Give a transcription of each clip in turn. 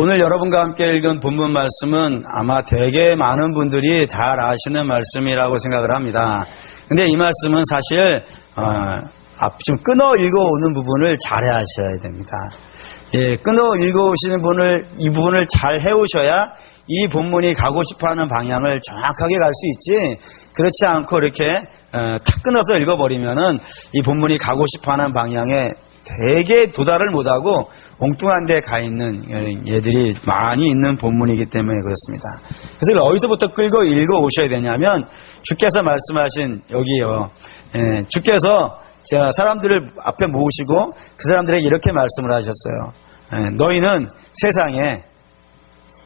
오늘 여러분과 함께 읽은 본문 말씀은 아마 되게 많은 분들이 잘 아시는 말씀이라고 생각을 합니다. 근데 이 말씀은 사실 좀 끊어 읽어오는 부분을 잘 하셔야 됩니다. 예, 끊어 읽어오시는 이 부분을 잘 해오셔야 이 본문이 가고 싶어하는 방향을 정확하게 갈 수 있지, 그렇지 않고 이렇게 탁 끊어서 읽어버리면은 이 본문이 가고 싶어하는 방향에 되게 도달을 못하고 엉뚱한 데 가 있는 얘들이 많이 있는 본문이기 때문에 그렇습니다. 그래서 어디서부터 끌고 읽어 오셔야 되냐면, 주께서 말씀하신 여기요. 주께서 제가 사람들을 앞에 모으시고 그 사람들에게 이렇게 말씀을 하셨어요. 너희는 세상에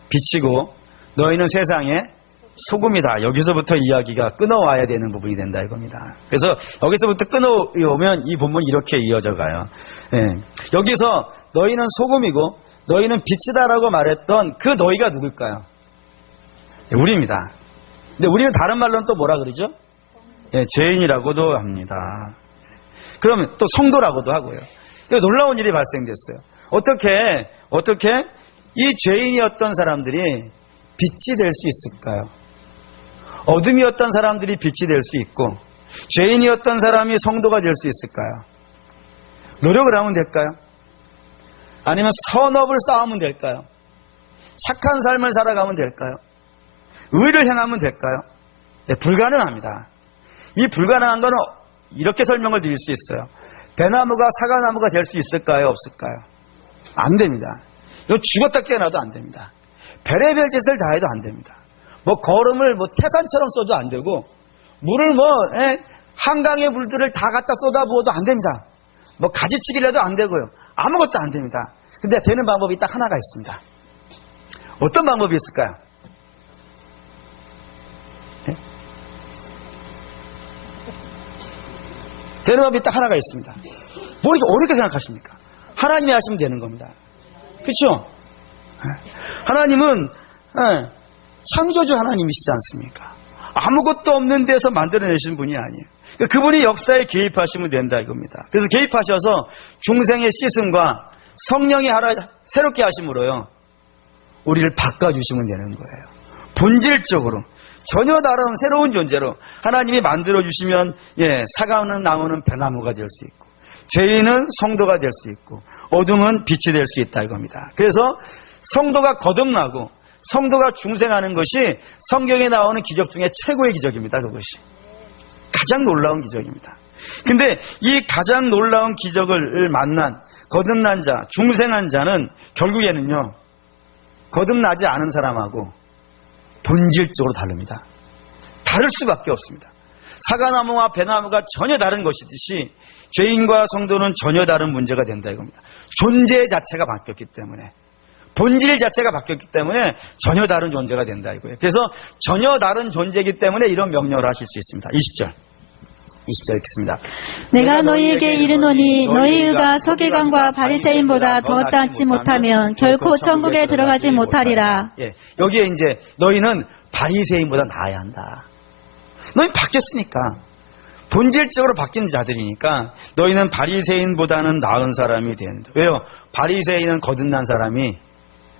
빛이고 너희는 세상에 소금이다. 여기서부터 이야기가 끊어와야 되는 부분이 된다 이겁니다. 그래서 여기서부터 끊어오면 이 본문이 이렇게 이어져 가요. 여기서 너희는 소금이고 너희는 빛이다라고 말했던 그 너희가 누굴까요? 우리입니다. 근데 우리는 다른 말로는 또 뭐라 그러죠? 죄인이라고도 합니다. 그러면 또 성도라고도 하고요. 놀라운 일이 발생됐어요. 어떻게 이 죄인이었던 사람들이 빛이 될 수 있을까요? 어둠이었던 사람들이 빛이 될 수 있고 죄인이었던 사람이 성도가 될 수 있을까요? 노력을 하면 될까요? 아니면 선업을 쌓으면 될까요? 착한 삶을 살아가면 될까요? 의를 행하면 될까요? 네, 불가능합니다. 이 불가능한 거는 이렇게 설명을 드릴 수 있어요. 배나무가 사과나무가 될 수 있을까요? 없을까요? 안 됩니다. 이거 죽었다 깨어나도 안 됩니다. 별의별 짓을 다 해도 안 됩니다. 걸음을 태산처럼 쏘도 안 되고, 물을 한강의 물들을 다 갖다 쏟아부어도 안 됩니다. 가지치기를 해도 안 되고요. 아무것도 안 됩니다. 근데 되는 방법이 딱 하나가 있습니다. 어떤 방법이 있을까요? 네? 되는 방법이 딱 하나가 있습니다. 뭐 이렇게 어렵게 생각하십니까? 하나님이 하시면 되는 겁니다. 그렇죠? 하나님은 창조주 하나님이시지 않습니까? 아무것도 없는 데서 만들어내신 분이 아니에요. 그분이 역사에 개입하시면 된다 이겁니다. 그래서 개입하셔서 중생의 씻음과 성령이 새롭게 하심으로요, 우리를 바꿔주시면 되는 거예요. 본질적으로 전혀 다른 새로운 존재로 하나님이 만들어주시면, 사과는 나무는 배나무가 될 수 있고 죄인은 성도가 될 수 있고 어둠은 빛이 될 수 있다 이겁니다. 그래서 성도가 거듭나고 성도가 중생하는 것이 성경에 나오는 기적 중에 최고의 기적입니다. 그것이 가장 놀라운 기적입니다. 근데 이 가장 놀라운 기적을 만난 거듭난 자, 중생한 자는 결국에는요, 거듭나지 않은 사람하고 본질적으로 다릅니다. 다를 수밖에 없습니다. 사과나무와 배나무가 전혀 다른 것이듯이 죄인과 성도는 전혀 다른 문제가 된다 이겁니다. 존재 자체가 바뀌었기 때문에, 본질 자체가 바뀌었기 때문에 전혀 다른 존재가 된다 이거예요. 그래서 전혀 다른 존재이기 때문에 이런 명령을 하실 수 있습니다. 20절 읽겠습니다. 내가 너희에게 이르노니 너희 의가 서기관과 바리새인보다 더 낫지 못하면 결코 천국에 들어가지 못하리라. 여기에 이제 너희는 바리새인보다 나아야 한다. 너희 바뀌었으니까, 본질적으로 바뀐 자들이니까 너희는 바리새인보다는 나은 사람이 된다. 왜요? 바리새인은 거듭난 사람이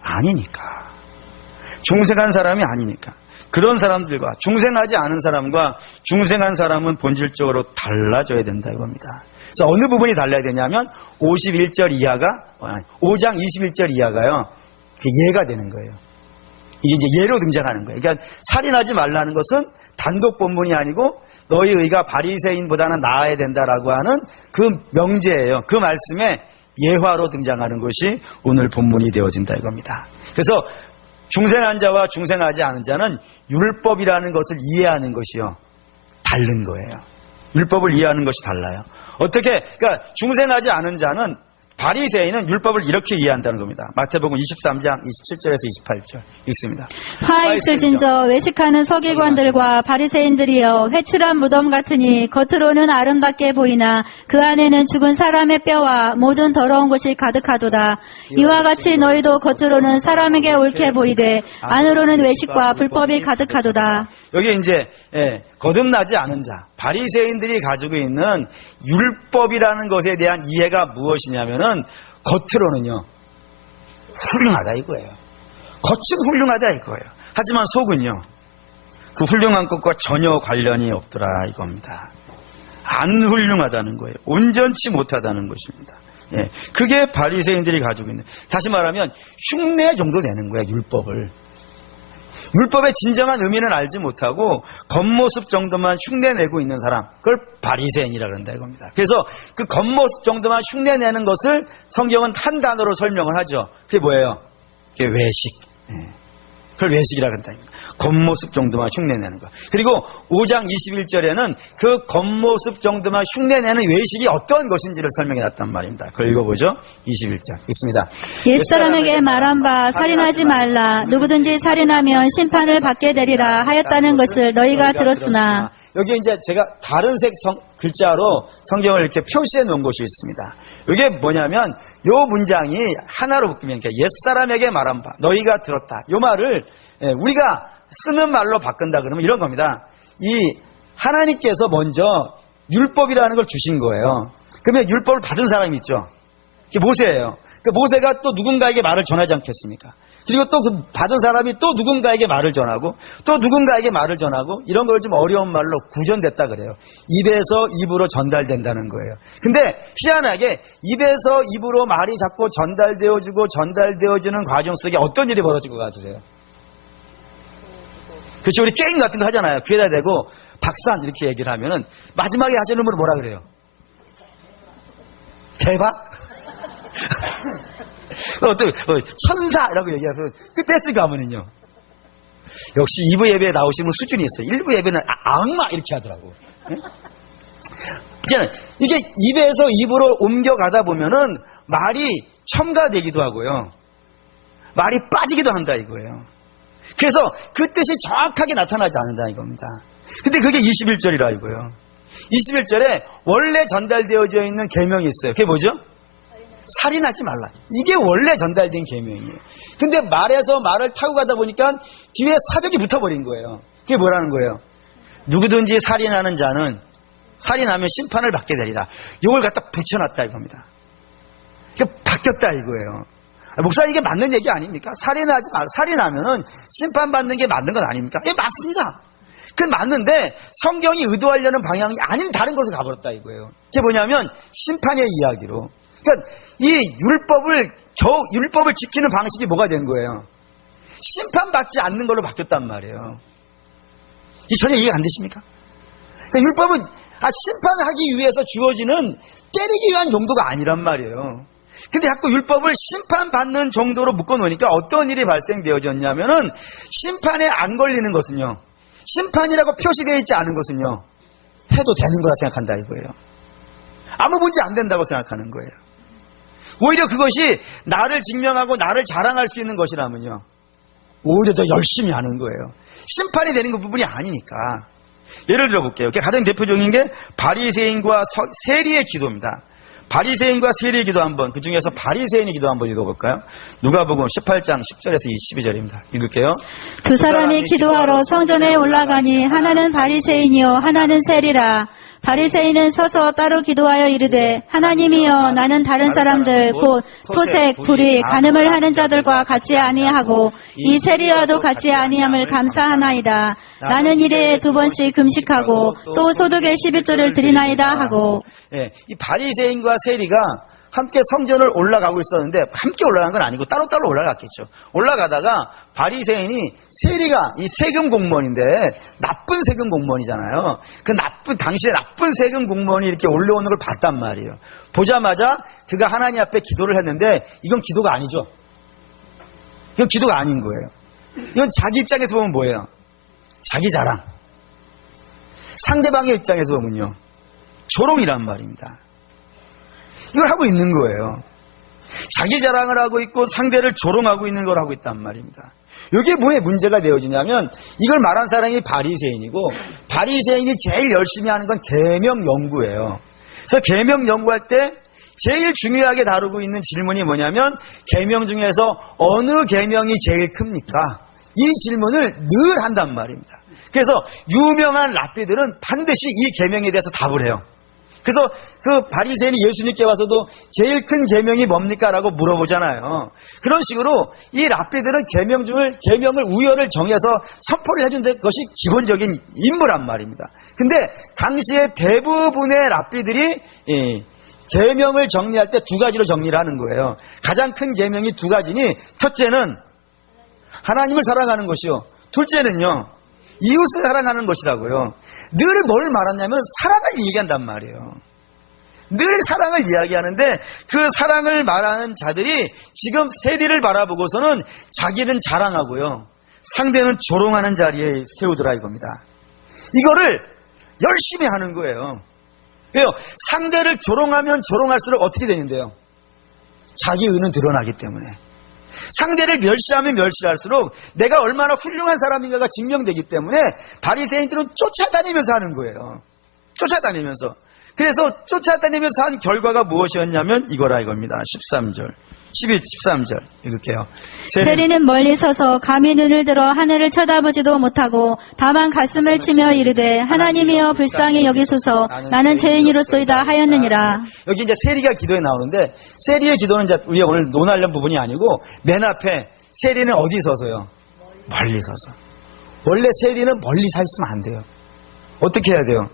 아니니까, 중생한 사람이 아니니까. 그런 사람들과 중생하지 않은 사람과 중생한 사람은 본질적으로 달라져야 된다 이겁니다. 그래서 어느 부분이 달라야 되냐면 51절 이하가, 5장 21절 이하가요, 예가 되는 거예요. 이게 이제 예로 등장하는 거예요. 그러니까 살인하지 말라는 것은 단독 본문이 아니고 너희 의가 바리새인보다는 나아야 된다라고 하는 그 명제예요. 그 말씀에 예화로 등장하는 것이 오늘 본문이 되어진다 이겁니다. 그래서 중생한 자와 중생하지 않은 자는 율법이라는 것을 이해하는 것이요, 다른 거예요. 율법을 이해하는 것이 달라요. 그러니까 중생하지 않은 자는, 바리새인은 율법을 이렇게 이해한다는 겁니다. 마태복음 23장 27절에서 28절 읽습니다. 화 있을진저 외식하는 서기관들과 바리새인들이여, 회칠한 무덤 같으니 겉으로는 아름답게 보이나 그 안에는 죽은 사람의 뼈와 모든 더러운 것이 가득하도다. 이와 같이 너희도 겉으로는 사람에게 옳게 보이되 안으로는 외식과 불법이 가득하도다. 여기 이제 거듭나지 않은 자, 바리새인들이 가지고 있는 율법이라는 것에 대한 이해가 무엇이냐면은 겉으로는요 훌륭하다 이거예요. 겉은 훌륭하다 이거예요. 하지만 속은요, 그 훌륭한 것과 전혀 관련이 없더라 이겁니다. 안 훌륭하다는 거예요. 온전치 못하다는 것입니다. 예, 그게 바리새인들이 가지고 있는, 다시 말하면 흉내 정도 내는 거야, 율법을. 율법의 진정한 의미는 알지 못하고 겉모습 정도만 흉내내고 있는 사람, 그걸 바리새인이라 그런다 이겁니다. 그래서 그 겉모습 정도만 흉내내는 것을 성경은 한 단어로 설명을 하죠. 그게 뭐예요? 그게 외식. 그걸 외식이라 그런다. 겉모습 정도만 흉내내는 거. 그리고 5장 21절에는 그 겉모습 정도만 흉내내는 외식이 어떤 것인지를 설명해 놨단 말입니다. 그걸 읽어보죠. 21절 있습니다. 옛사람에게 말한 바 살인하지 말라. 누구든지 살인하면 심판을 받게 되리라 하였다는 것을 너희가 들었으나. 여기 이제 제가 다른 색 글자로 성경을 이렇게 표시해 놓은 것이 있습니다. 이게 뭐냐면 요 문장이 하나로 묶으면 옛사람에게 말한 바 너희가 들었다. 요 말을 우리가 쓰는 말로 바꾼다 그러면 이런 겁니다. 이 하나님께서 먼저 율법이라는 걸 주신 거예요. 그러면 율법을 받은 사람이 있죠. 그게 모세예요. 그 모세가 또 누군가에게 말을 전하지 않겠습니까? 그리고 또 그 받은 사람이 또 누군가에게 말을 전하고 또 누군가에게 말을 전하고 이런 걸 좀 어려운 말로 구전됐다 그래요. 입에서 입으로 전달된다는 거예요. 근데 희한하게 입에서 입으로 말이 자꾸 전달되어지는 과정 속에 어떤 일이 벌어질 것 같으세요? 그렇죠. 우리 게임 같은 거 하잖아요. 귀에다 대고 박산 이렇게 얘기를 하면은 마지막에 하시는 분은 뭐라 그래요? 대박? 천사라고 얘기해서 끝에 가면은요. 역시 2부 예배에 나오시는 수준이 있어요. 1부 예배는 악마 이렇게 하더라고. 이제는 이게 입에서 입으로 옮겨가다 보면은 말이 첨가되기도 하고요. 말이 빠지기도 한다 이거예요. 그래서 그 뜻이 정확하게 나타나지 않는다 이겁니다. 근데 그게 21절이라 이거예요. 21절에 원래 전달되어져 있는 계명이 있어요. 그게 뭐죠? 살인하지 말라. 이게 원래 전달된 계명이에요. 근데 말에서 말을 타고 가다 보니까 뒤에 사적이 붙어버린 거예요. 그게 뭐라는 거예요? 누구든지 살인하는 자는 살인하면 심판을 받게 되리라. 이걸 갖다 붙여놨다 이겁니다. 이게 바뀌었다 이거예요. 목사님 이게 맞는 얘기 아닙니까? 살인하면은 심판받는 게 맞는 건 아닙니까? 예, 맞습니다. 그건 맞는데 성경이 의도하려는 방향이 아닌 다른 곳을 가버렸다 이거예요. 그게 뭐냐면 심판의 이야기로. 그러니까 이 율법을 지키는 방식이 뭐가 된 거예요? 심판받지 않는 걸로 바뀌었단 말이에요. 이 전혀 이해가 안 되십니까? 그러니까 율법은 심판하기 위해서 주어지는 때리기 위한 용도가 아니란 말이에요. 근데 자꾸 율법을 심판받는 정도로 묶어놓으니까 어떤 일이 발생되어졌냐면은 심판에 안 걸리는 것은요. 심판이라고 표시되어 있지 않은 것은요. 해도 되는 거라 생각한다 이거예요. 아무 문제 안 된다고 생각하는 거예요. 오히려 그것이 나를 증명하고 나를 자랑할 수 있는 것이라면요. 오히려 더 열심히 하는 거예요. 심판이 되는 그 부분이 아니니까. 예를 들어볼게요. 가장 대표적인 게 바리새인과 세리의 기도입니다. 바리새인과 세리의 기도 한번, 그 중에서 바리새인의 기도 한번 읽어볼까요? 누가복음 18장 10절에서 12절입니다. 읽을게요. 두 사람이 기도하러 성전에 올라가니 하나는 바리새인이요 하나는 세리라. 바리새인은 서서 따로 기도하여 이르되 하나님이여 나는 다른 사람들 곧 토색, 불의, 간음을 하는 자들과 같이 아니하고 이 세리와도 같이 아니함을 감사하나이다. 나는 일에 2번씩 금식하고 또 소득의 11조를 드리나이다 하고. 예, 이 바리새인과 세리가 함께 성전을 올라가고 있었는데 함께 올라간 건 아니고 따로따로 올라갔겠죠. 올라가다가 바리새인이 세리가 이 세금 공무원인데 나쁜 세금 공무원이잖아요. 그 당시에 나쁜 세금 공무원이 이렇게 올라오는 걸 봤단 말이에요. 보자마자 그가 하나님 앞에 기도를 했는데 이건 기도가 아니죠. 이건 기도가 아닌 거예요. 이건 자기 입장에서 보면 뭐예요? 자기 자랑. 상대방의 입장에서 보면요. 조롱이란 말입니다. 이걸 하고 있는 거예요. 자기 자랑을 하고 있고 상대를 조롱하고 있는 걸 하고 있단 말입니다. 이게 뭐에 문제가 되어지냐면 이걸 말한 사람이 바리새인이고 바리새인이 제일 열심히 하는 건 계명 연구예요. 그래서 계명 연구할 때 제일 중요하게 다루고 있는 질문이 뭐냐면 계명 중에서 어느 계명이 제일 큽니까? 이 질문을 늘 한단 말입니다. 그래서 유명한 랍비들은 반드시 이 계명에 대해서 답을 해요. 그래서 그 바리새인이 예수님께 와서도 제일 큰 계명이 뭡니까? 라고 물어보잖아요. 그런 식으로 이 랍비들은 계명을 우열을 정해서 선포를 해준 것이 기본적인 임무란 말입니다. 근데 당시에 대부분의 랍비들이 계명을 정리할 때 두 가지로 정리를 하는 거예요. 가장 큰 계명이 두 가지니, 첫째는 하나님을 사랑하는 것이요, 둘째는요 이웃을 사랑하는 것이라고요. 늘 뭘 말하냐면 사랑을 얘기한단 말이에요. 늘 사랑을 이야기하는데 그 사랑을 말하는 자들이 지금 세리를 바라보고서는 자기는 자랑하고요, 상대는 조롱하는 자리에 세우더라 이겁니다. 이거를 열심히 하는 거예요. 왜요? 상대를 조롱하면 조롱할수록 어떻게 되는데요? 자기 의는 드러나기 때문에. 상대를 멸시하면 멸시할수록 내가 얼마나 훌륭한 사람인가가 증명되기 때문에 바리새인들은 쫓아다니면서 하는 거예요. 쫓아다니면서. 그래서 쫓아다니면서 한 결과가 무엇이었냐면 이거라 이겁니다. 13절. 13절 읽을게요. 세리는 멀리 서서 감히 눈을 들어 하늘을 쳐다보지도 못하고 다만 가슴을 치며 이르되 하나님이여 불쌍히 여기소서 나는 죄인이로소이다 하였느니라. 여기 이제 세리가 기도에 나오는데, 세리의 기도는 이제 우리가 오늘 논하려는 부분이 아니고, 맨 앞에 세리는 어디 서서요? 멀리 서서. 원래 세리는 멀리 서 있으면 안 돼요. 어떻게 해야 돼요?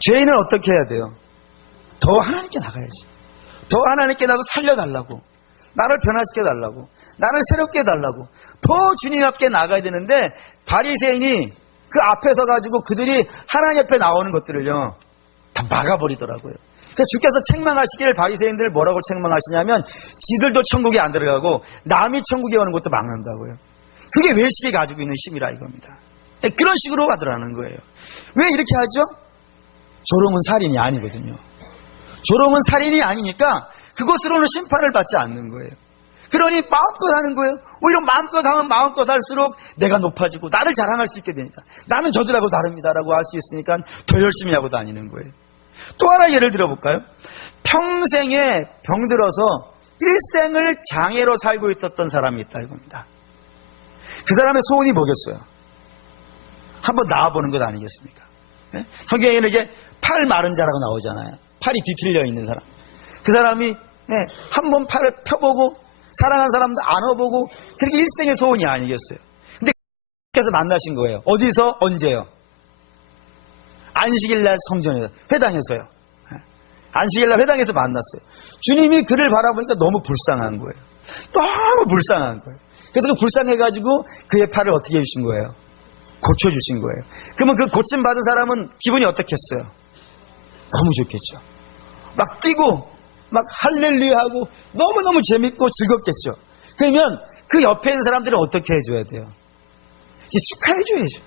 죄인은 어떻게 해야 돼요? 더 하나님께 나가야지. 더 하나님께 나서 살려달라고, 나를 변화시켜달라고, 나를 새롭게 해달라고 더 주님 앞에 나가야 되는데, 바리새인이 그 앞에 서가지고 그들이 하나님 앞에 나오는 것들을요 다 막아버리더라고요. 그래서 주께서 책망하시기를 바리새인들을 뭐라고 책망하시냐면 지들도 천국에 안 들어가고 남이 천국에 오는 것도 막는다고요. 그게 외식이 가지고 있는 힘이라 이겁니다. 그런 식으로 하더라는 거예요. 왜 이렇게 하죠? 조롱은 살인이 아니거든요. 조롱은 살인이 아니니까 그것으로는 심판을 받지 않는 거예요. 그러니 마음껏 하는 거예요. 오히려 마음껏 하면 마음껏 할수록 내가 높아지고 나를 자랑할 수 있게 되니까, 나는 저들하고 다릅니다라고 할 수 있으니까 더 열심히 하고 다니는 거예요. 또 하나 예를 들어볼까요? 평생에 병들어서 일생을 장애로 살고 있었던 사람이 있다 이겁니다. 그 사람의 소원이 뭐겠어요? 한번 나와보는 것 아니겠습니까? 네? 성경에는 이게 팔 마른 자라고 나오잖아요. 팔이 뒤틀려 있는 사람. 그 사람이 한번 팔을 펴보고 사랑한 사람도 안아보고, 그렇게 일생의 소원이 아니겠어요. 근데 그래서 만나신 거예요. 어디서? 언제요? 안식일날 성전에서, 회당에서요. 안식일날 회당에서 만났어요. 주님이 그를 바라보니까 너무 불쌍한 거예요. 너무 불쌍한 거예요. 그래서 그 불쌍해가지고 그의 팔을 어떻게 해주신 거예요? 고쳐주신 거예요. 그러면 그 고침받은 사람은 기분이 어떻겠어요? 너무 좋겠죠. 막 뛰고 막 할렐루야 하고 너무너무 재밌고 즐겁겠죠. 그러면 그 옆에 있는 사람들은 어떻게 해줘야 돼요? 이제 축하해줘야죠.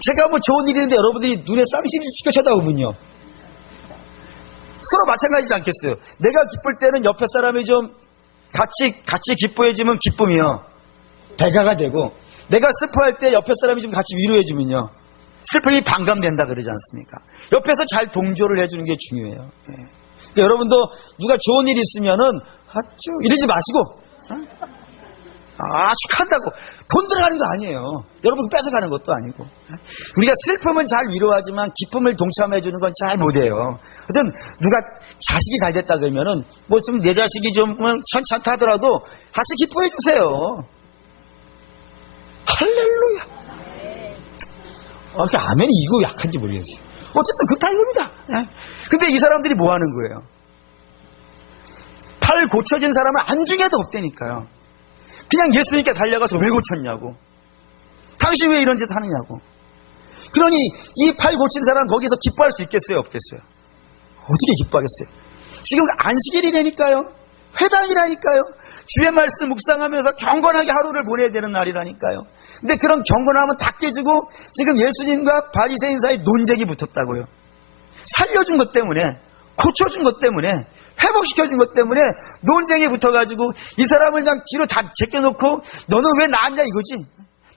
제가 뭐 좋은 일이 있는데 여러분들이 눈에 쌍심이 죽여 쳐다보면요, 서로 마찬가지지 않겠어요? 내가 기쁠 때는 옆에 사람이 좀 같이 기뻐해주면 기쁨이요 배가가 되고, 내가 슬퍼할 때 옆에 사람이 좀 같이 위로해주면요 슬픔이 반감된다 그러지 않습니까? 옆에서 잘 동조를 해주는 게 중요해요. 그러니까 여러분도 누가 좋은 일이 있으면은 아쭈 이러지 마시고, 축하한다고 돈 들어가는 거 아니에요. 여러분 뺏어가는 것도 아니고. 우리가 슬픔은 잘 위로하지만 기쁨을 동참해주는 건 잘 못해요. 어떤 누가 자식이 잘 됐다 그러면은 뭐 좀 내 자식이 좀 현찮다 하더라도 같이 기뻐해 주세요. 할렐루야. 아멘이 이거 약한지 모르겠어요. 어쨌든 그렇다 이겁니다. 근데 이 사람들이 뭐 하는 거예요? 팔 고쳐진 사람은 안중에도 없다니까요. 그냥 예수님께 달려가서 왜 고쳤냐고, 당신 왜 이런 짓 하느냐고. 그러니 이 팔 고친 사람은 거기서 기뻐할 수 있겠어요 없겠어요? 어떻게 기뻐하겠어요? 지금 안식일이라니까요. 회당이라니까요. 주의 말씀 묵상하면서 경건하게 하루를 보내야 되는 날이라니까요. 근데 그런 경건함은 다 깨지고 지금 예수님과 바리새인 사이 논쟁이 붙었다고요. 살려준 것 때문에, 고쳐준 것 때문에, 회복시켜준 것 때문에 논쟁이 붙어가지고 이 사람을 그냥 뒤로 다 제껴놓고 너는 왜 낳았냐 이거지.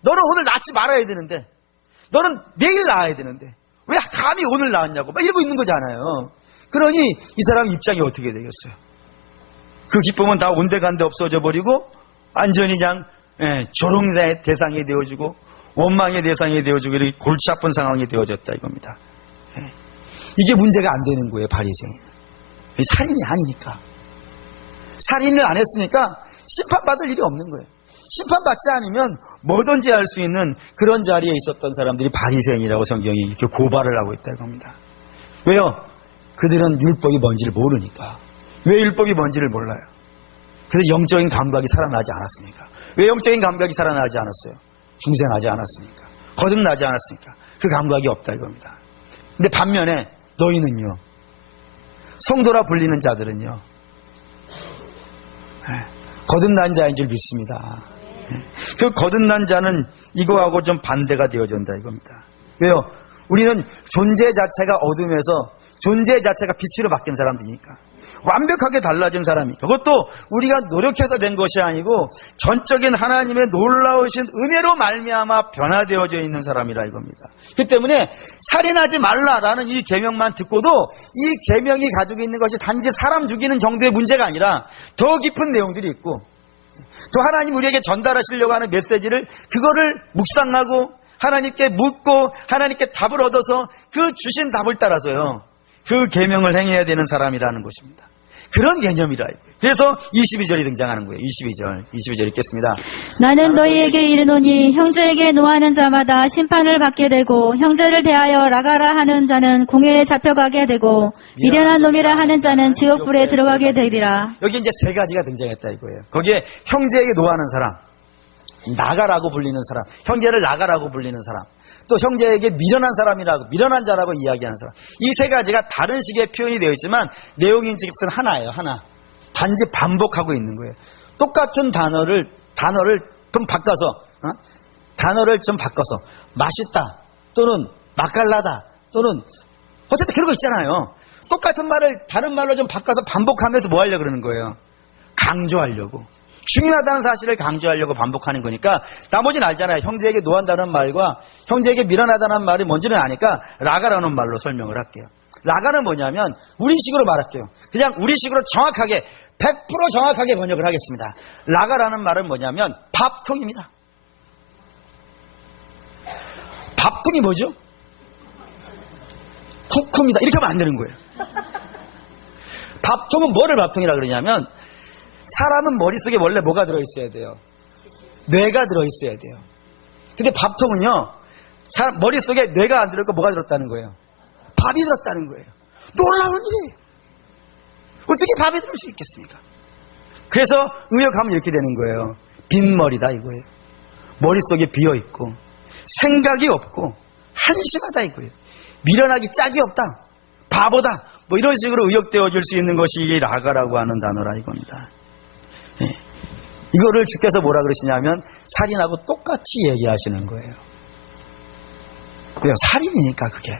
너는 오늘 낳지 말아야 되는데, 너는 내일 낳아야 되는데 왜 감히 오늘 낳았냐고 막 이러고 있는 거잖아요. 그러니 이 사람 입장이 어떻게 되겠어요? 그 기쁨은 다 온데간데 없어져 버리고 완전히 그냥 조롱의 대상이 되어지고 원망의 대상이 되어지고 이렇게 골치 아픈 상황이 되어졌다 이겁니다. 이게 문제가 안 되는 거예요, 바리새인은. 살인이 아니니까. 살인을 안 했으니까 심판받을 일이 없는 거예요. 심판받지 않으면 뭐든지 할 수 있는 그런 자리에 있었던 사람들이 바리새인이라고 성경이 이렇게 고발을 하고 있다고 합니다. 왜요? 그들은 율법이 뭔지를 모르니까. 왜 율법이 뭔지를 몰라요? 그래서 영적인 감각이 살아나지 않았으니까. 왜 영적인 감각이 살아나지 않았어요? 중생하지 않았으니까. 거듭나지 않았으니까. 그 감각이 없다 이겁니다. 근데 반면에 너희는요, 성도라 불리는 자들은요, 거듭난 자인 줄 믿습니다. 그 거듭난 자는 이거하고 좀 반대가 되어진다 이겁니다. 왜요? 우리는 존재 자체가 어둠에서 존재 자체가 빛으로 바뀐 사람들이니까. 완벽하게 달라진 사람이니까. 그것도 우리가 노력해서 된 것이 아니고 전적인 하나님의 놀라우신 은혜로 말미암아 변화되어져 있는 사람이라 이겁니다. 그 때문에 살인하지 말라라는 이 계명만 듣고도 이 계명이 가지고 있는 것이 단지 사람 죽이는 정도의 문제가 아니라 더 깊은 내용들이 있고, 또 하나님 우리에게 전달하시려고 하는 메시지를 그거를 묵상하고 하나님께 묻고 하나님께 답을 얻어서 그 주신 답을 따라서요, 그 계명을 행해야 되는 사람이라는 것입니다. 그런 개념이라. 그래서 22절이 등장하는 거예요. 22절 읽겠습니다. 나는 너희에게 이르노니 형제에게 노하는 자마다 심판을 받게 되고 형제를 대하여 라가라 하는 자는 공회에 잡혀가게 되고 미련한 놈이라 하는 자는 지옥불에 들어가게 되리라. 여기 이제 세 가지가 등장했다 이거예요. 거기에 형제에게 노하는 사람, 나가라고 불리는 사람, 형제를 나가라고 불리는 사람, 또 형제에게 미련한 사람이라고, 미련한 자라고 이야기하는 사람. 이 세 가지가 다른 식의 표현이 되어 있지만 내용인즉슨 하나예요. 하나. 단지 반복하고 있는 거예요. 똑같은 단어를 좀 바꿔서, 단어를 좀 바꿔서 맛있다 또는 맛깔나다 또는 어쨌든 그런 거 있잖아요. 똑같은 말을 다른 말로 좀 바꿔서 반복하면서 뭐 하려고 그러는 거예요? 강조하려고. 중요하다는 사실을 강조하려고 반복하는 거니까. 나머지는 알잖아요. 형제에게 노한다는 말과 형제에게 미련하다는 말이 뭔지는 아니까 라가라는 말로 설명을 할게요. 라가는 뭐냐면 우리식으로 말할게요. 그냥 우리식으로 정확하게 100% 정확하게 번역을 하겠습니다. 라가라는 말은 뭐냐면 밥통입니다. 밥통이 뭐죠? 쿠쿠입니다. 이렇게 하면 안 되는 거예요. 밥통은 뭐를 밥통이라 그러냐면, 사람은 머릿속에 원래 뭐가 들어있어야 돼요? 뇌가 들어있어야 돼요. 근데 밥통은요, 머릿속에 뇌가 안 들어있고 뭐가 들었다는 거예요? 밥이 들었다는 거예요. 놀라운 일이에요. 어떻게 밥이 들을 수 있겠습니까? 그래서 의역하면 이렇게 되는 거예요. 빈머리다 이거예요. 머릿속에 비어있고 생각이 없고 한심하다 이거예요. 미련하기 짝이 없다, 바보다, 뭐 이런 식으로 의역되어 줄 수 있는 것이 라가라고 하는 단어라 이겁니다. 네. 이거를 주께서 뭐라 그러시냐면 살인하고 똑같이 얘기하시는 거예요. 왜요? 살인이니까 그게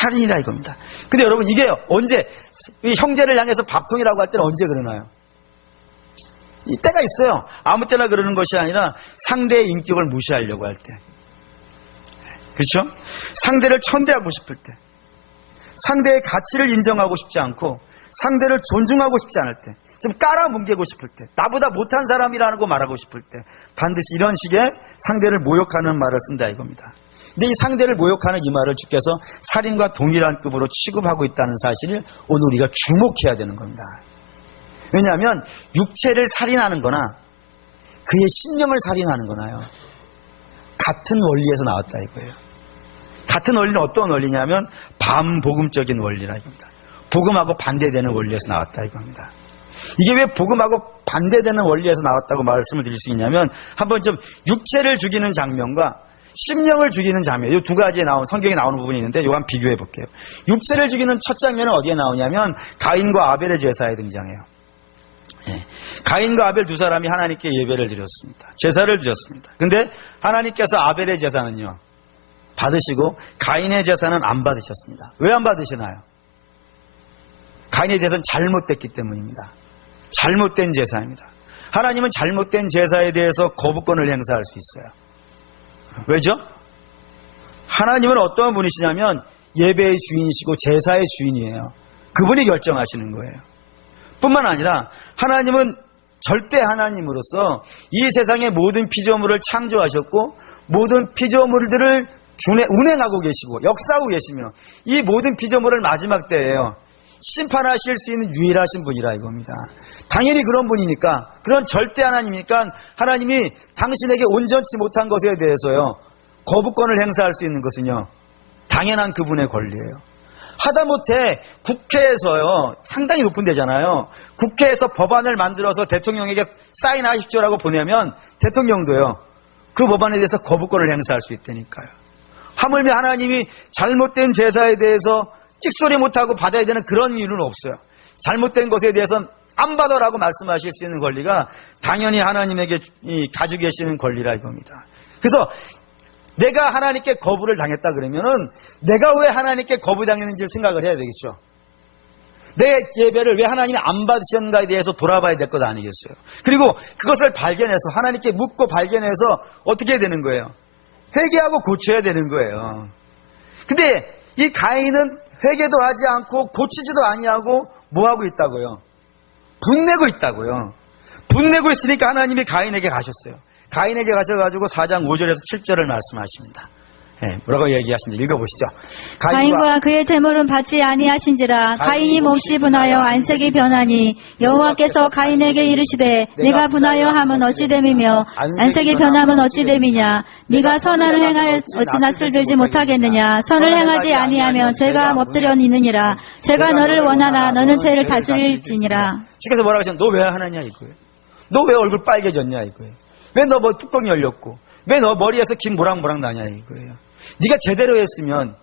살인이라 이겁니다. 근데 여러분, 이게 언제, 이 형제를 향해서 밥통이라고 할 때는 언제 그러나요? 이때가 있어요. 아무 때나 그러는 것이 아니라 상대의 인격을 무시하려고 할 때, 그렇죠? 상대를 천대하고 싶을 때, 상대의 가치를 인정하고 싶지 않고 상대를 존중하고 싶지 않을 때, 좀 깔아뭉개고 싶을 때, 나보다 못한 사람이라는 거 말하고 싶을 때 반드시 이런 식의 상대를 모욕하는 말을 쓴다 이겁니다. 근데 이 상대를 모욕하는 이 말을 주께서 살인과 동일한 급으로 취급하고 있다는 사실을 오늘 우리가 주목해야 되는 겁니다. 왜냐하면 육체를 살인하는 거나 그의 심령을 살인하는 거나요, 같은 원리에서 나왔다 이거예요. 같은 원리는 어떤 원리냐면 반복음적인 원리라 이겁니다. 복음하고 반대되는 원리에서 나왔다 이겁니다. 이게 왜 복음하고 반대되는 원리에서 나왔다고 말씀을 드릴 수 있냐면, 한번 좀 육체를 죽이는 장면과 심령을 죽이는 장면, 이 두 가지에 나온, 성경에 나오는 부분이 있는데 이거 한번 비교해 볼게요. 육체를 죽이는 첫 장면은 어디에 나오냐면 가인과 아벨의 제사에 등장해요. 예. 가인과 아벨 두 사람이 하나님께 예배를 드렸습니다. 제사를 드렸습니다. 근데 하나님께서 아벨의 제사는요 받으시고 가인의 제사는 안 받으셨습니다. 왜 안 받으시나요? 가인의 제사는 잘못됐기 때문입니다. 잘못된 제사입니다. 하나님은 잘못된 제사에 대해서 거부권을 행사할 수 있어요. 왜죠? 하나님은 어떤 분이시냐면 예배의 주인이시고 제사의 주인이에요. 그분이 결정하시는 거예요. 뿐만 아니라 하나님은 절대 하나님으로서 이 세상의 모든 피조물을 창조하셨고 모든 피조물들을 운행하고 계시고 역사하고 계시며 이 모든 피조물을 마지막 때예요. 심판하실 수 있는 유일하신 분이라 이겁니다. 당연히 그런 분이니까, 그런 절대 하나님이니까 하나님이 당신에게 온전치 못한 것에 대해서요 거부권을 행사할 수 있는 것은요 당연한 그분의 권리예요. 하다못해 국회에서요 상당히 높은 데잖아요. 국회에서 법안을 만들어서 대통령에게 사인하십시오라고 보내면 대통령도요 그 법안에 대해서 거부권을 행사할 수 있다니까요. 하물며 하나님이 잘못된 제사에 대해서 찍소리 못하고 받아야 되는 그런 이유는 없어요. 잘못된 것에 대해서는 안 받아라고 말씀하실 수 있는 권리가 당연히 하나님에게 가지고 계시는 권리라 이겁니다. 그래서 내가 하나님께 거부를 당했다 그러면은 내가 왜 하나님께 거부당했는지를 생각을 해야 되겠죠. 내 예배를 왜 하나님이 안 받으셨는가에 대해서 돌아봐야 될 것 아니겠어요. 그리고 그것을 발견해서 하나님께 묻고 발견해서 어떻게 해야 되는 거예요? 회개하고 고쳐야 되는 거예요. 근데 이 가인은 회개도 하지 않고 고치지도 아니하고 뭐하고 있다고요? 분내고 있다고요. 분내고 있으니까 하나님이 가인에게 가셨어요. 가인에게 가셔가지고 4장 5절에서 7절을 말씀하십니다. 뭐라고 얘기하신지 읽어보시죠. 가인과 그의 제물은 받지 아니하신지라. 가인이 몹시 분하여 안색이 변하니 여호와께서 가인에게 이르시되 네가 분하여 함은 어찌 됨이며 안색이 변함은 어찌 됨이냐. 네가 선을 행하여 어찌 낯을 들지 못하겠느냐. 선을 행하지 아니하면 죄가 엎드려니느니라. 죄가 너를 원하나 너는 죄를 다스릴지니라. 주께서 뭐라고 하셨냐. 너 왜 하느냐 이거예요. 너 왜 얼굴 빨개졌냐 이거예요. 왜 너 뭐 뚜껑이 열렸고 왜 너 머리에서 김 모락모락 나냐 이거예요. 네가 제대로 했으면,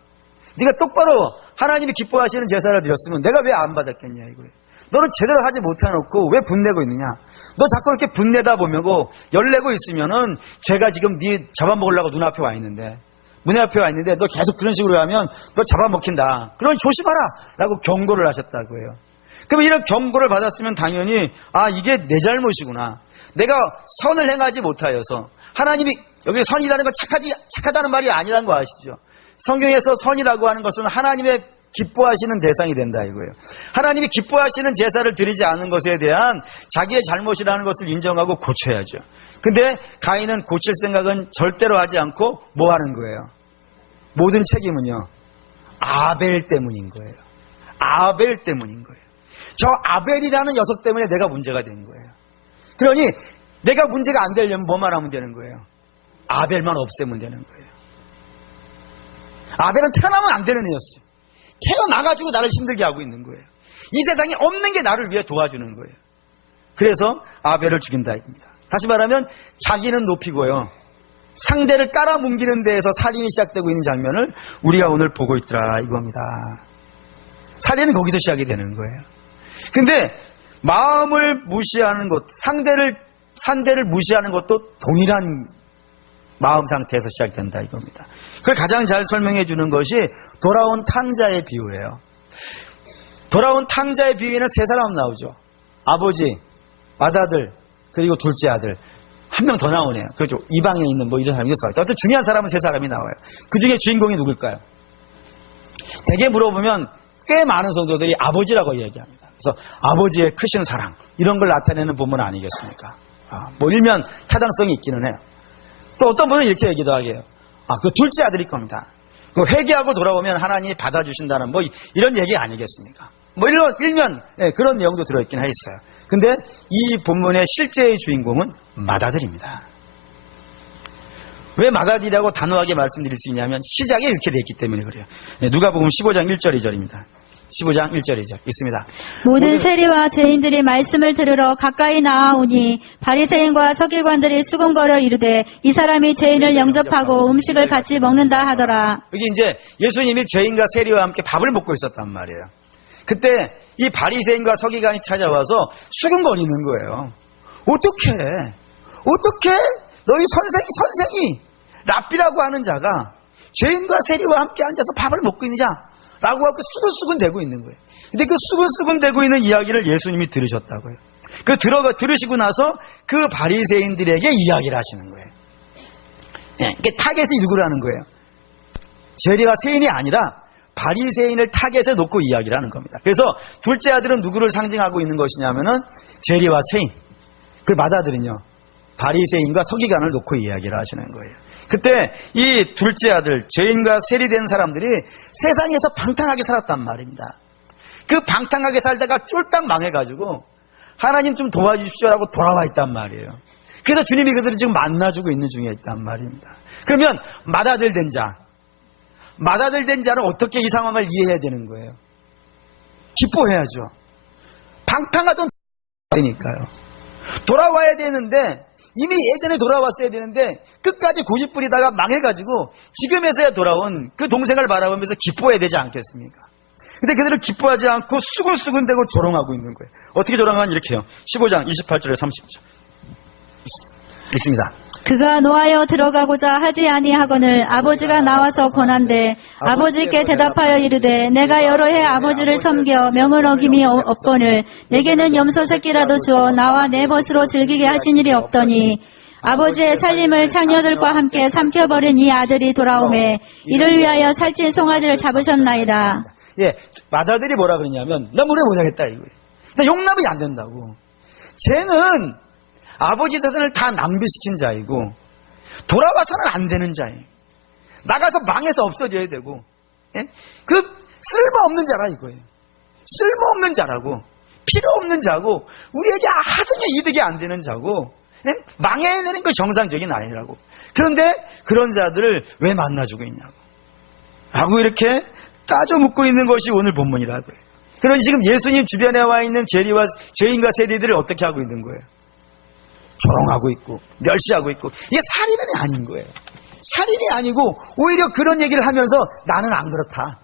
네가 똑바로 하나님이 기뻐하시는 제사를 드렸으면 내가 왜 안 받았겠냐 이거예요. 너는 제대로 하지 못해놓고 왜 분내고 있느냐. 너 자꾸 이렇게 분내다 보면 열내고 있으면은 죄가 지금 네 잡아먹으려고 눈앞에 와 있는데, 문 앞에 와 있는데 너 계속 그런 식으로 하면 너 잡아먹힌다. 그러니 조심하라 라고 경고를 하셨다고요. 그러면 이런 경고를 받았으면 당연히 이게 내 잘못이구나. 내가 선을 행하지 못하여서, 하나님이 여기 선이라는 건 착하다는 말이 아니라는 거 아시죠? 성경에서 선이라고 하는 것은 하나님의 기뻐하시는 대상이 된다 이거예요. 하나님이 기뻐하시는 제사를 드리지 않은 것에 대한 자기의 잘못이라는 것을 인정하고 고쳐야죠. 근데 가인은 고칠 생각은 절대로 하지 않고 뭐 하는 거예요? 모든 책임은요 아벨 때문인 거예요. 아벨 때문인 거예요. 저 아벨이라는 녀석 때문에 내가 문제가 된 거예요. 그러니 내가 문제가 안 되려면 뭐만 하면 되는 거예요? 아벨만 없애면 되는 거예요. 아벨은 태어나면 안 되는 애였어요. 태어나가지고 나를 힘들게 하고 있는 거예요. 이 세상에 없는 게 나를 위해 도와주는 거예요. 그래서 아벨을 죽인다 입니다. 다시 말하면 자기는 높이고요, 상대를 깔아뭉기는 데에서 살인이 시작되고 있는 장면을 우리가 오늘 보고 있더라 이겁니다. 살인은 거기서 시작이 되는 거예요. 근데 마음을 무시하는 것, 상대를 무시하는 것도 동일한 마음 상태에서 시작된다 이겁니다. 그걸 가장 잘 설명해 주는 것이 돌아온 탕자의 비유예요. 돌아온 탕자의 비유에는 세 사람 나오죠. 아버지, 맏아들, 그리고 둘째 아들. 한 명 더 나오네요. 그렇죠. 이방에 있는 뭐 이런 사람이 있어요. 어떤 중요한 사람은 세 사람이 나와요. 그 중에 주인공이 누굴까요? 대개 물어보면 꽤 많은 성도들이 아버지라고 이야기합니다. 그래서 아버지의 크신 사랑, 이런 걸 나타내는 본문 아니겠습니까? 뭐 일면 타당성이 있기는 해요. 또 어떤 분은 이렇게 얘기도 하게요. 그 둘째 아들일 겁니다. 그 회개하고 돌아오면 하나님이 받아주신다는 뭐 이런 얘기 아니겠습니까? 뭐 일면 그런 내용도 들어있긴 했어요. 근데 이 본문의 실제의 주인공은 맏아들입니다. 왜 맏아들이라고 단호하게 말씀드릴 수 있냐면 시작이 이렇게 됐기 때문에 그래요. 누가복음 15장 1절 2절입니다. 15장 1절 2절 있습니다. 모든 세리와 죄인들이 말씀을 들으러 가까이 나아오니 바리새인과 서기관들이 수군거려 이르되 이 사람이 죄인을 영접하고 음식을 같이 먹는다 하더라. 여기 이제 예수님이 죄인과 세리와 함께 밥을 먹고 있었단 말이에요. 그때 이 바리새인과 서기관이 찾아와서 수군거리는 거예요. 어떻게 너희 선생이 랍비라고 하는 자가 죄인과 세리와 함께 앉아서 밥을 먹고 있느냐? 라고 하고 수근수근 대고 있는 거예요. 근데 그 수근수근 대고 있는 이야기를 예수님이 들으셨다고요. 들으시고 나서 그 바리새인들에게 이야기를 하시는 거예요. 그러니까 타겟이 누구라는 거예요? 세리와 세인이 아니라 바리새인을 타겟에 놓고 이야기를 하는 겁니다. 그래서 둘째 아들은 누구를 상징하고 있는 것이냐면은 세리와 세인, 그 맏아들은요 바리새인과 서기관을 놓고 이야기를 하시는 거예요. 그때 이 둘째 아들, 죄인과 세리된 사람들이 세상에서 방탕하게 살았단 말입니다. 그 방탕하게 살다가 쫄딱 망해가지고 하나님 좀 도와주십시오라고 돌아와 있단 말이에요. 그래서 주님이 그들을 지금 만나주고 있는 중에 있단 말입니다. 그러면 맏아들 된 자는 어떻게 이 상황을 이해해야 되는 거예요? 기뻐해야죠. 방탕하던 되니까요. 돌아와야 되는데 이미 예전에 돌아왔어야 되는데 끝까지 고집 부리다가 망해가지고 지금에서야 돌아온 그 동생을 바라보면서 기뻐해야 되지 않겠습니까? 근데 그들은 기뻐하지 않고 수근수근대고 조롱하고 있는 거예요. 어떻게 조롱하는지 이렇게 해요. 15장 28절에 30절 있습니다. 그가 노하여 들어가고자 하지 아니하거늘 아버지가 나와서 권한대 아버지께 대답하여 이르되 내가 여러 해 아버지를 섬겨 명을 어김이 없거늘 내게는 염소 새끼라도 주어 나와 내 벗으로 즐기게 하신 일이 없더니 아버지의 살림을 자녀들과 함께 삼켜버린 이 아들이 돌아오매 이를 위하여 살찐 송아지를 잡으셨나이다. 예, 맏아들이 뭐라 그러냐면 나 물에 못하겠다 이거예요. 나 용납이 안 된다고. 쟤는 아버지 재산을 다 낭비시킨 자이고 돌아와서는 안 되는 자예요. 나가서 망해서 없어져야 되고, 예? 그 쓸모없는 자라 이거예요. 쓸모없는 자라고, 필요 없는 자고, 우리에게 하등의 이득이 안 되는 자고, 예? 망해야 되는 거 정상적인 아이라고. 그런데 그런 자들을 왜 만나주고 있냐고 라고 이렇게 따져 묻고 있는 것이 오늘 본문이라고요. 그러니 지금 예수님 주변에 와 있는 죄인과 세리들을 어떻게 하고 있는 거예요? 조롱하고 있고 멸시하고 있고. 이게 살인은 아닌 거예요. 살인이 아니고 오히려 그런 얘기를 하면서 나는 안 그렇다.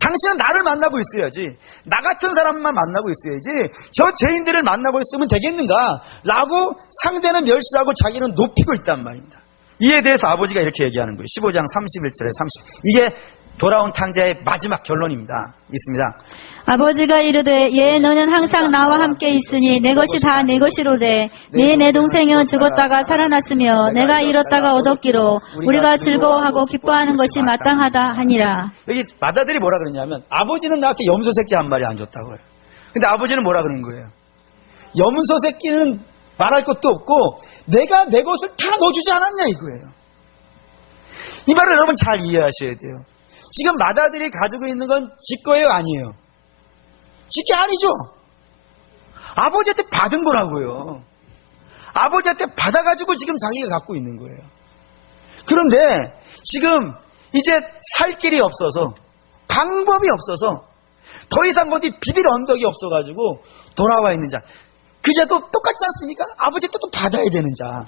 당신은 나를 만나고 있어야지. 나 같은 사람만 만나고 있어야지. 저 죄인들을 만나고 있으면 되겠는가? 라고 상대는 멸시하고 자기는 높이고 있단 말입니다. 이에 대해서 아버지가 이렇게 얘기하는 거예요. 15장 31절에 30. 이게 돌아온 탕자의 마지막 결론입니다. 있습니다. 아버지가 이르되 예 너는 항상 나와 함께 있으니 내 것이 다 내 것이로되 내 동생은 죽었다가 살아났으며 내가 잃었다가 얻었기로 우리가 즐거워하고 기뻐하는 것이 마땅하다 하니라. 여기 맏아들이 뭐라 그러냐면 아버지는 나한테 염소 새끼 한 마리 안 줬다고요. 근데 아버지는 뭐라 그러는 거예요? 염소 새끼는 말할 것도 없고 내가 내 것을 다 넣어주지 않았냐 이거예요. 이 말을 여러분 잘 이해하셔야 돼요. 지금 맏아들이 가지고 있는 건 지 거예요 아니에요? 지게 아니죠. 아버지한테 받은 거라고요. 아버지한테 받아가지고 지금 자기가 갖고 있는 거예요. 그런데 지금 이제 살 길이 없어서 방법이 없어서 더 이상 어디 비빌 언덕이 없어가지고 돌아와 있는 자. 그자도 똑같지 않습니까? 아버지한테 또 받아야 되는 자.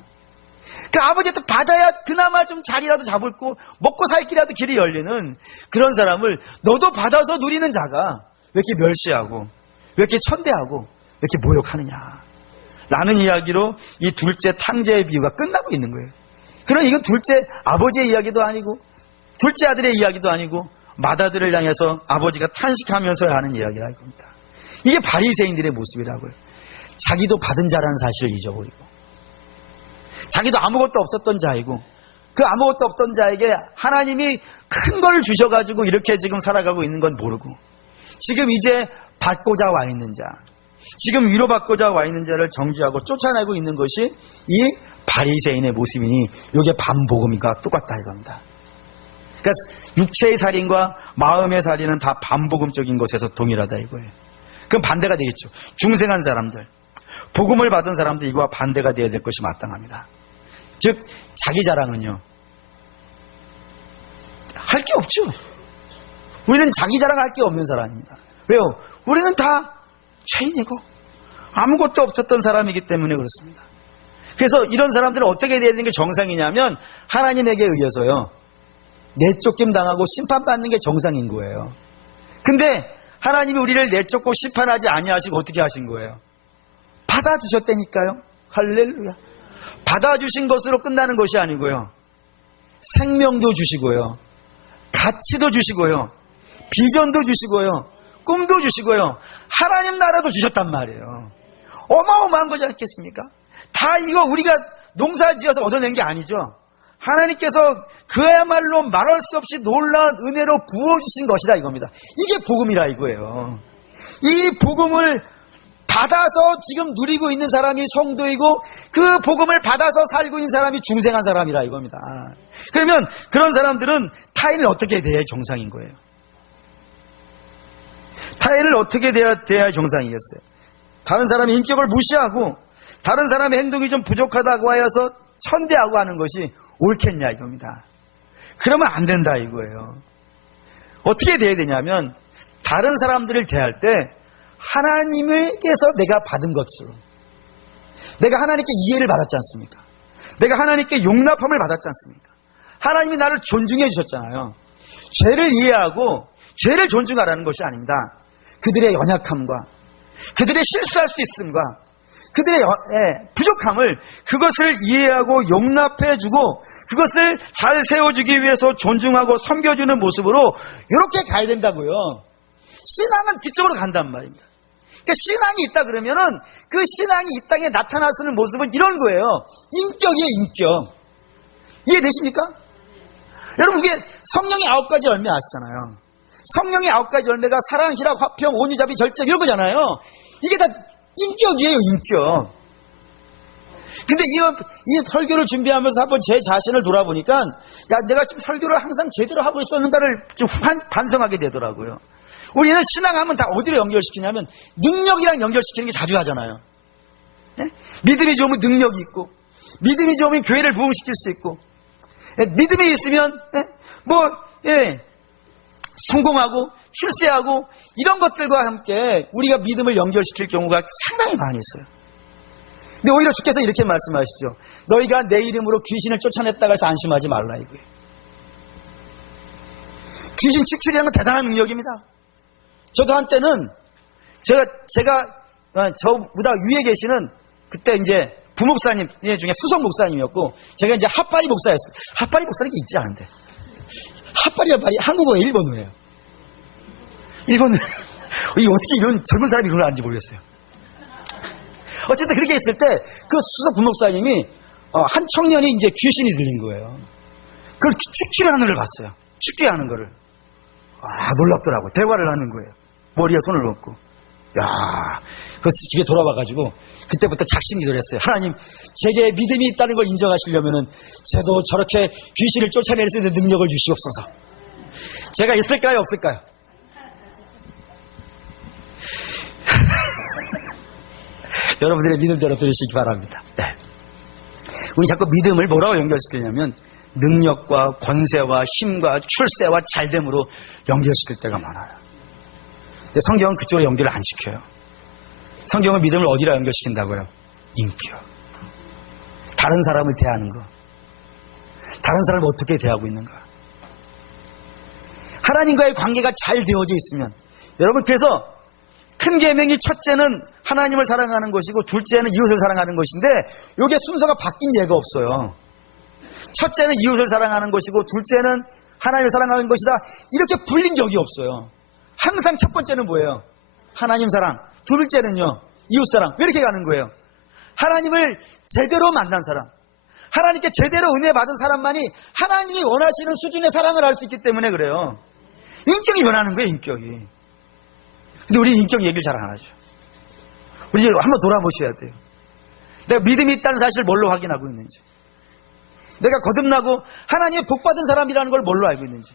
그 아버지한테 받아야 그나마 좀 자리라도 잡을고 먹고 살 길이라도 길이 열리는 그런 사람을 너도 받아서 누리는 자가 왜 이렇게 멸시하고 왜 이렇게 천대하고 왜 이렇게 모욕하느냐 라는 이야기로 이 둘째 탕자의 비유가 끝나고 있는 거예요. 그러나 이건 둘째 아버지의 이야기도 아니고 둘째 아들의 이야기도 아니고 맏아들을 향해서 아버지가 탄식하면서 하는 이야기라 이겁니다. 이게 바리새인들의 모습이라고요. 자기도 받은 자라는 사실을 잊어버리고 자기도 아무것도 없었던 자이고 그 아무것도 없던 자에게 하나님이 큰 걸 주셔가지고 이렇게 지금 살아가고 있는 건 모르고 지금 이제 받고자 와 있는 자, 지금 위로받고자 와 있는 자를 정죄하고 쫓아내고 있는 것이 이 바리새인의 모습이니 이게 반복음과 똑같다 이겁니다. 그러니까 육체의 살인과 마음의 살인은 다 반복음적인 것에서 동일하다 이거예요. 그럼 반대가 되겠죠. 중생한 사람들, 복음을 받은 사람들 이거와 반대가 되어야 될 것이 마땅합니다. 즉 자기 자랑은요 할 게 없죠. 우리는 자기 자랑할 게 없는 사람입니다. 왜요? 우리는 다 죄인이고 아무것도 없었던 사람이기 때문에 그렇습니다. 그래서 이런 사람들은 어떻게 돼야 되는 게 정상이냐면 하나님에게 의해서요 내쫓김 당하고 심판받는 게 정상인 거예요. 근데 하나님이 우리를 내쫓고 심판하지 아니하시고 어떻게 하신 거예요? 받아주셨다니까요. 할렐루야. 받아주신 것으로 끝나는 것이 아니고요 생명도 주시고요 가치도 주시고요 비전도 주시고요 꿈도 주시고요 하나님 나라도 주셨단 말이에요. 어마어마한 거지 않겠습니까? 다 이거 우리가 농사지어서 얻어낸 게 아니죠. 하나님께서 그야말로 말할 수 없이 놀라운 은혜로 부어주신 것이다 이겁니다. 이게 복음이라 이거예요. 이 복음을 받아서 지금 누리고 있는 사람이 성도이고 그 복음을 받아서 살고 있는 사람이 중생한 사람이라 이겁니다. 그러면 그런 사람들은 타인을 어떻게 대해야 정상인 거예요? 타인을 어떻게 대해야 정상이겠어요? 다른 사람의 인격을 무시하고 다른 사람의 행동이 좀 부족하다고 하여서 천대하고 하는 것이 옳겠냐 이겁니다. 그러면 안 된다 이거예요. 어떻게 대해야 되냐면 다른 사람들을 대할 때 하나님에게서 내가 받은 것으로, 내가 하나님께 이해를 받았지 않습니까? 내가 하나님께 용납함을 받았지 않습니까? 하나님이 나를 존중해 주셨잖아요. 죄를 이해하고 죄를 존중하라는 것이 아닙니다. 그들의 연약함과 그들의 실수할 수 있음과 그들의 부족함을, 그것을 이해하고 용납해주고 그것을 잘 세워주기 위해서 존중하고 섬겨주는 모습으로 이렇게 가야 된다고요. 신앙은 그쪽으로 간단 말입니다. 그러니까 신앙이 있다 그러면은 그 신앙이 이 땅에 나타나는 모습은 이런 거예요. 인격이에요, 인격. 이해되십니까? 여러분, 그게 성령의 9가지 열매 아시잖아요. 성령의 9가지 열매가 사랑, 희락, 화평, 온유, 자비, 절제 이런 거잖아요. 이게 다 인격이에요, 인격. 근데 이 설교를 준비하면서 한번 제 자신을 돌아보니까, 야, 내가 지금 설교를 항상 제대로 하고 있었는가를 좀 반성하게 되더라고요. 우리는 신앙하면 다 어디로 연결시키냐면 능력이랑 연결시키는 게 자주 하잖아요. 예? 믿음이 좋으면 능력이 있고, 믿음이 좋으면 교회를 부흥시킬 수 있고, 예? 믿음이 있으면 성공하고 출세하고 이런 것들과 함께 우리가 믿음을 연결시킬 경우가 상당히 많이 있어요. 근데 오히려 주께서 이렇게 말씀하시죠. 너희가 내 이름으로 귀신을 쫓아냈다가 해서 안심하지 말라 이거예요. 귀신 축출이라는 건 대단한 능력입니다. 저도 한때는 제가 저보다 위에 계시는 그때 이제 부목사님 중에 수석 목사님이었고, 제가 이제 핫바리 목사였어요. 핫바리 목사는 게 있지 않은데. 핫바리와 바리 한국어의 일본어예요. 일본어. 이게 어떻게 이런 젊은 사람이 그걸 아는지 모르겠어요. 어쨌든 그렇게 했을 때 그 수석 부목사님이 한 청년이 이제 귀신이 들린 거예요. 그걸 축기를 하는 걸 봤어요. 축기하는 거를. 놀랍더라고요. 대화를 하는 거예요. 머리에 손을 얹고. 야, 그래서 집에 돌아와가지고 그때부터 작심기도를 했어요. 하나님, 제게 믿음이 있다는 걸 인정하시려면은 저도 저렇게 귀신을 쫓아낼 수 있는 능력을 주시옵소서. 제가 있을까요, 없을까요? 여러분들의 믿음대로 들으시기 바랍니다. 네. 우리 자꾸 믿음을 뭐라고 연결시키냐면 능력과 권세와 힘과 출세와 잘됨으로 연결시킬 때가 많아요. 근데 성경은 그쪽으로 연결을 안 시켜요. 성경은 믿음을 어디로 연결시킨다고요? 인격. 다른 사람을 대하는 거. 다른 사람을 어떻게 대하고 있는가. 하나님과의 관계가 잘 되어져 있으면, 여러분, 그래서 큰 계명이 첫째는 하나님을 사랑하는 것이고 둘째는 이웃을 사랑하는 것인데, 이게 순서가 바뀐 예가 없어요. 첫째는 이웃을 사랑하는 것이고 둘째는 하나님을 사랑하는 것이다, 이렇게 불린 적이 없어요. 항상 첫 번째는 뭐예요? 하나님 사랑. 둘째는요, 이웃 사랑. 왜 이렇게 가는 거예요? 하나님을 제대로 만난 사람, 하나님께 제대로 은혜 받은 사람만이 하나님이 원하시는 수준의 사랑을 할 수 있기 때문에 그래요. 인격이 변하는 거예요, 인격이. 근데 우리 인격 얘기를 잘 안 하죠. 우리 이제 한번 돌아보셔야 돼요. 내가 믿음이 있다는 사실을 뭘로 확인하고 있는지, 내가 거듭나고 하나님의 복받은 사람이라는 걸 뭘로 알고 있는지.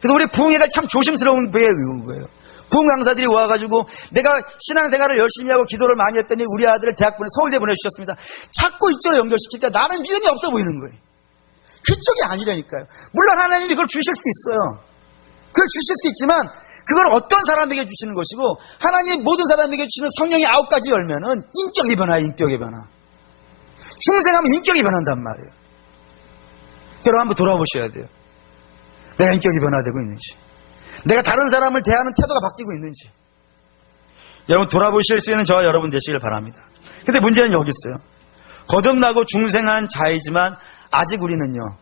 그래서 우리 부흥회가 참 조심스러운 거예요. 부흥 강사들이 와가지고 내가 신앙생활을 열심히 하고 기도를 많이 했더니 우리 아들을 대학 서울대 보내주셨습니다. 자꾸 이쪽으로 연결시키니까 나는 믿음이 없어 보이는 거예요. 그쪽이 아니라니까요. 물론 하나님이 그걸 주실 수 있어요. 그걸 주실 수 있지만 그걸 어떤 사람에게 주시는 것이고, 하나님이 모든 사람에게 주시는 성령의 9가지 열매는 인격의 변화예요. 인격의 변화. 중생하면 인격이 변한단 말이에요. 여러분 한번 돌아보셔야 돼요. 내가 인격이 변화되고 있는지, 내가 다른 사람을 대하는 태도가 바뀌고 있는지, 여러분 돌아보실 수 있는 저와 여러분 되시길 바랍니다. 근데 문제는 여기 있어요. 거듭나고 중생한 자이지만 아직 우리는요,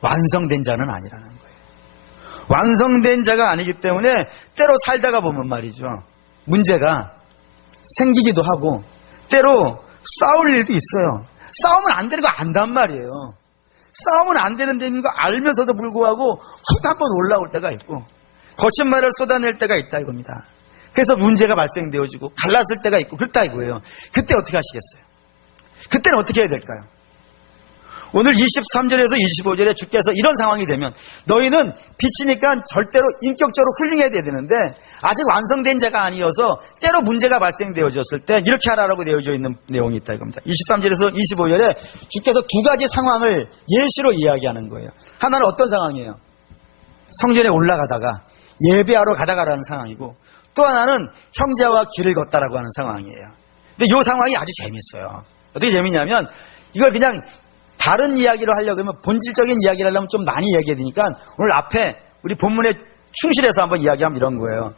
완성된 자는 아니라는 거예요. 완성된 자가 아니기 때문에 때로 살다가 보면 말이죠, 문제가 생기기도 하고 때로 싸울 일도 있어요. 싸우면 안 되는 거 안단 말이에요. 싸우면 안 되는 데인 거 알면서도 불구하고 훅 한번 올라올 때가 있고 거친 말을 쏟아낼 때가 있다 이겁니다. 그래서 문제가 발생되어지고 갈랐을 때가 있고 그렇다 이거예요. 그때 어떻게 하시겠어요? 그때는 어떻게 해야 될까요? 오늘 23절에서 25절에 주께서 이런 상황이 되면 너희는 빛이니까 절대로 인격적으로 훌륭해야 되는데 아직 완성된 자가 아니어서 때로 문제가 발생되어졌을 때 이렇게 하라고 되어져 있는 내용이 있다 이겁니다. 23절에서 25절에 주께서 두 가지 상황을 예시로 이야기하는 거예요. 하나는 어떤 상황이에요? 성전에 올라가다가 예배하러 가다가라는 상황이고 또 하나는 형제와 길을 걷다라고 하는 상황이에요. 근데 이 상황이 아주 재밌어요. 어떻게 재밌냐면 이걸 그냥 다른 이야기를 하려고 하면 본질적인 이야기를 하려면 좀 많이 이야기해야 되니까 오늘 앞에 우리 본문에 충실해서 한번 이야기하면 이런 거예요.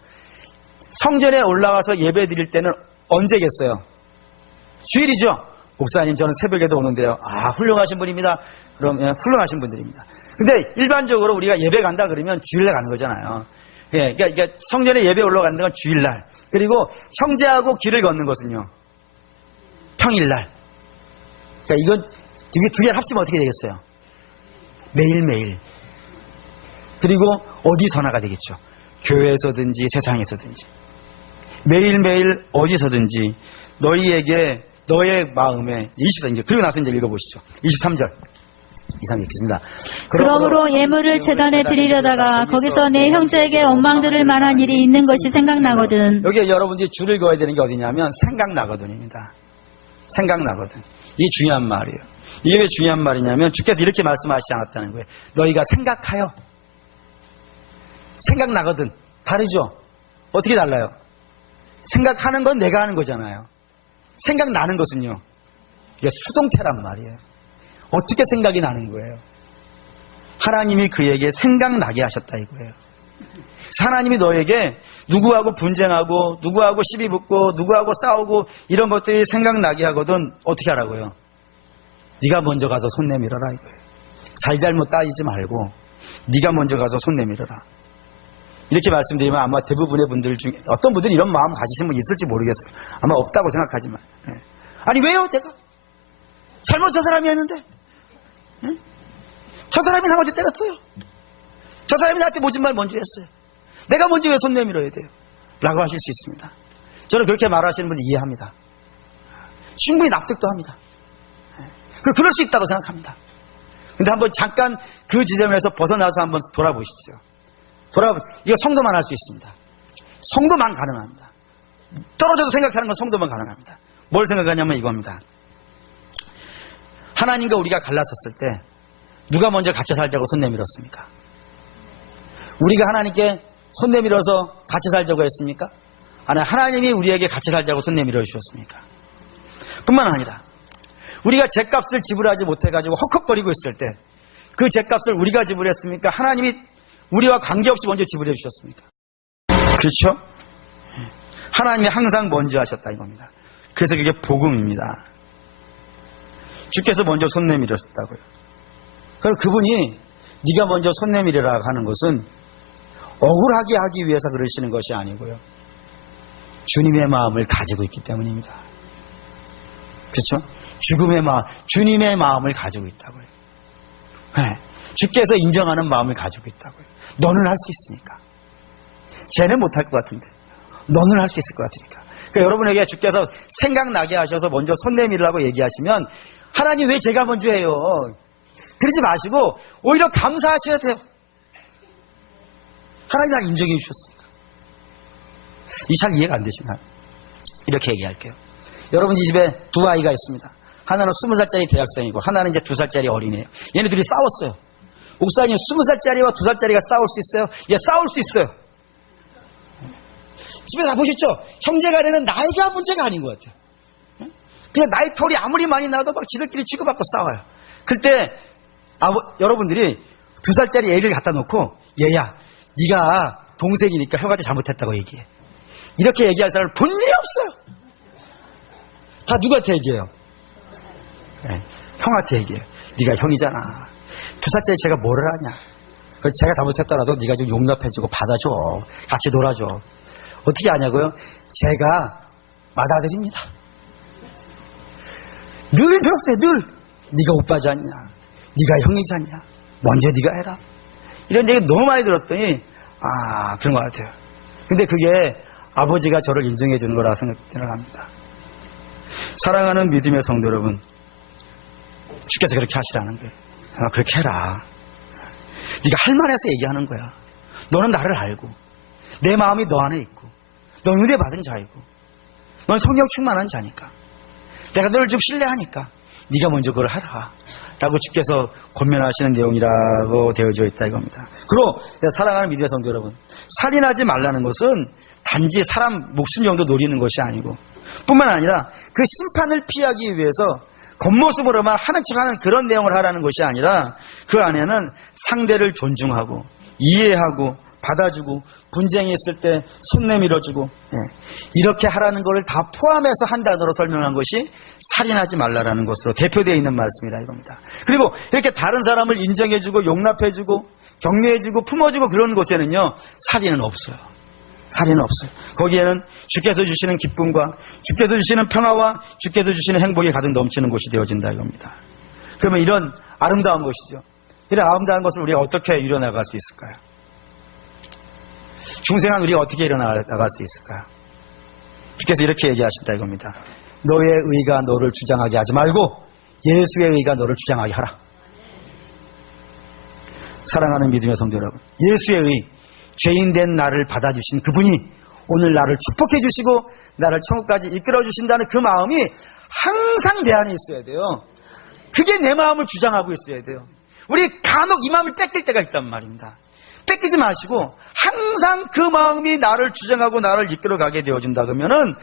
성전에 올라가서 예배 드릴 때는 언제겠어요? 주일이죠. 목사님 저는 새벽에도 오는데요. 아 훌륭하신 분입니다. 그럼 예, 훌륭하신 분들입니다. 근데 일반적으로 우리가 예배 간다 그러면 주일날 가는 거잖아요. 예, 그러니까 성전에 예배 올라가는 건 주일날. 그리고 형제하고 길을 걷는 것은요. 평일날. 그러니까 이건 두 개를 합치면 어떻게 되겠어요? 매일매일. 그리고 어디서나가 되겠죠. 교회에서든지 세상에서든지. 매일매일 어디서든지 너희에게 너의 마음에 24절 그리고 나서 이제 읽어보시죠. 23절. 이상 읽겠습니다. 그러므로 예물을 제단에 드리려다가 거기서 내 형제에게 원망 들을 만한 일이 있는 것이 생각나거든. 여기 여러분들이 줄을 그어야 되는 게 어디냐면 생각나거든입니다. 생각나거든. 이게 중요한 말이에요. 이게 왜 중요한 말이냐면 주께서 이렇게 말씀하시지 않았다는 거예요. 너희가 생각하여. 생각나거든. 다르죠? 어떻게 달라요? 생각하는 건 내가 하는 거잖아요. 생각나는 것은요. 이게 수동태란 말이에요. 어떻게 생각이 나는 거예요? 하나님이 그에게 생각나게 하셨다 이거예요. 하나님이 너에게 누구하고 분쟁하고 누구하고 시비 붙고 누구하고 싸우고 이런 것들이 생각나게 하거든 어떻게 하라고요? 네가 먼저 가서 손 내밀어라 이거예요. 잘잘못 따지지 말고 네가 먼저 가서 손 내밀어라. 이렇게 말씀드리면 아마 대부분의 분들 중에 어떤 분들이 이런 마음 가지신 분 있을지 모르겠어요. 아마 없다고 생각하지만 아니 왜요 내가? 잘못 저 사람이 했는데 저 사람이 나 먼저 때렸어요. 저 사람이 나한테 모진 말 먼저 했어요. 내가 먼저 왜 손 내밀어야 돼요? 라고 하실 수 있습니다. 저는 그렇게 말하시는 분들 이해합니다. 충분히 납득도 합니다. 그럴 수 있다고 생각합니다. 근데 한번 잠깐 그 지점에서 벗어나서 한번 돌아보시죠. 이거 성도만 할 수 있습니다. 성도만 가능합니다. 떨어져서 생각하는 건 성도만 가능합니다. 뭘 생각하냐면 이겁니다. 하나님과 우리가 갈랐었을 때 누가 먼저 같이 살자고 손 내밀었습니까? 우리가 하나님께 손 내밀어서 같이 살자고 했습니까? 아니 하나님이 우리에게 같이 살자고 손 내밀어 주셨습니까? 뿐만 아니라 우리가 죗값을 지불하지 못해가지고 헉헉거리고 있을 때 그 죗값을 우리가 지불했습니까? 하나님이 우리와 관계없이 먼저 지불해 주셨습니까? 그렇죠? 하나님이 항상 먼저 하셨다 이겁니다. 그래서 그게 복음입니다. 주께서 먼저 손 내밀으셨다고요. 그래서 그분이 네가 먼저 손 내밀으라 하는 것은 억울하게 하기 위해서 그러시는 것이 아니고요. 주님의 마음을 가지고 있기 때문입니다. 그렇죠? 주님의 마음을 가지고 있다고요. 네. 주께서 인정하는 마음을 가지고 있다고요. 너는 할 수 있으니까. 쟤는 못할 것 같은데 너는 할 수 있을 것 같으니까. 그러니까 여러분에게 주께서 생각나게 하셔서 먼저 손 내밀으라고 얘기하시면 하나님 왜 제가 먼저 해요? 그러지 마시고 오히려 감사하셔야 돼요. 하나님 날 인정해 주셨으니까. 이 잘 이해가 안 되시나요? 이렇게 얘기할게요. 여러분 집에 두 아이가 있습니다. 하나는 20살짜리 대학생이고 하나는 이제 2살짜리 어린이에요. 얘네 둘이 싸웠어요. 목사님 20살짜리와 2살짜리가 싸울 수 있어요? 예, 싸울 수 있어요. 집에 다 보셨죠? 형제간에는 나이가 문제가 아닌 것 같아요. 그냥 나이 털이 아무리 많이 나도 막 지들끼리 치고받고 싸워요. 그때 여러분들이 2살짜리 애를 갖다 놓고 얘야 네가 동생이니까 형한테 잘못했다고 얘기해. 이렇게 얘기할 사람을 본 일이 없어요. 다 누구한테 얘기해요? 네, 형한테 얘기해요. 네가 형이잖아. 2살짜리 제가 뭐를 하냐. 그래서 제가 잘못했더라도 네가 좀 용납해주고 받아줘. 같이 놀아줘. 어떻게 하냐고요? 제가 받아들입니다. 늘 들었어요. 늘. 네가 오빠지 않냐. 네가 형이지 않냐. 먼저 네가 해라. 이런 얘기 너무 많이 들었더니 그런 것 같아요. 근데 그게 아버지가 저를 인정해 주는 거라 생각합니다. 사랑하는 믿음의 성도 여러분, 주께서 그렇게 하시라는 거예요. 그렇게 해라. 네가 할 만해서 얘기하는 거야. 너는 나를 알고 내 마음이 너 안에 있고 너는 은혜 받은 자이고 너는 성령 충만한 자니까 내가 너를 좀 신뢰하니까 네가 먼저 그걸 하라 라고 주께서 권면하시는 내용이라고 되어져 있다 이겁니다. 그리고 사랑하는 믿음의 성도 여러분, 살인하지 말라는 것은 단지 사람 목숨 정도 노리는 것이 아니고 뿐만 아니라 그 심판을 피하기 위해서 겉모습으로만 하는 척하는 그런 내용을 하라는 것이 아니라 그 안에는 상대를 존중하고 이해하고 받아주고 분쟁이 있을 때 손 내밀어주고 이렇게 하라는 것을 다 포함해서 한 단어로 설명한 것이 살인하지 말라라는 것으로 대표되어 있는 말씀이라 이겁니다. 그리고 이렇게 다른 사람을 인정해주고 용납해주고 격려해주고 품어주고 그런 곳에는요 살인은 없어요. 살인은 없어요. 거기에는 주께서 주시는 기쁨과 주께서 주시는 평화와 주께서 주시는 행복이 가득 넘치는 곳이 되어진다 이겁니다. 그러면 이런 아름다운 것이죠. 이런 아름다운 것을 우리가 어떻게 이뤄나갈 수 있을까요? 중생한 우리가 어떻게 일어나갈 수 있을까요? 주께서 이렇게 얘기하신다 이겁니다. 너의 의가 너를 주장하게 하지 말고 예수의 의가 너를 주장하게 하라. 사랑하는 믿음의 성도 여러분, 예수의 의, 죄인된 나를 받아주신 그분이 오늘 나를 축복해 주시고 나를 천국까지 이끌어 주신다는 그 마음이 항상 내 안에 있어야 돼요. 그게 내 마음을 주장하고 있어야 돼요. 우리 간혹 이 마음을 뺏길 때가 있단 말입니다. 뺏기지 마시고 항상 그 마음이 나를 주장하고 나를 이끌어 가게 되어준다 그러면은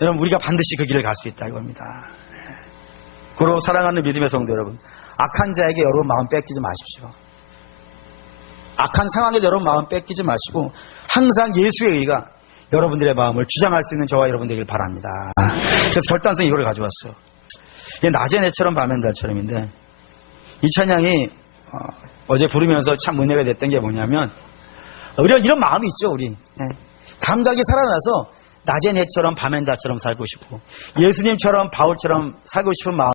여러분 우리가 반드시 그 길을 갈 수 있다 이겁니다. 그리고 사랑하는 믿음의 성도 여러분, 악한 자에게 여러분 마음 뺏기지 마십시오. 악한 상황에 여러분 마음 뺏기지 마시고 항상 예수의 의가 여러분들의 마음을 주장할 수 있는 저와 여러분 되길 바랍니다. 그래서 결단성 이거를 가져왔어요. 이게 낮의 내처럼 밤엔 달처럼인데 이 찬양이 어제 부르면서 참 은혜가 됐던 게 뭐냐면 우리가 이런 마음이 있죠. 우리 감각이 살아나서 낮의 내처럼 밤엔 달처럼 살고 싶고 예수님처럼 바울처럼 살고 싶은 마음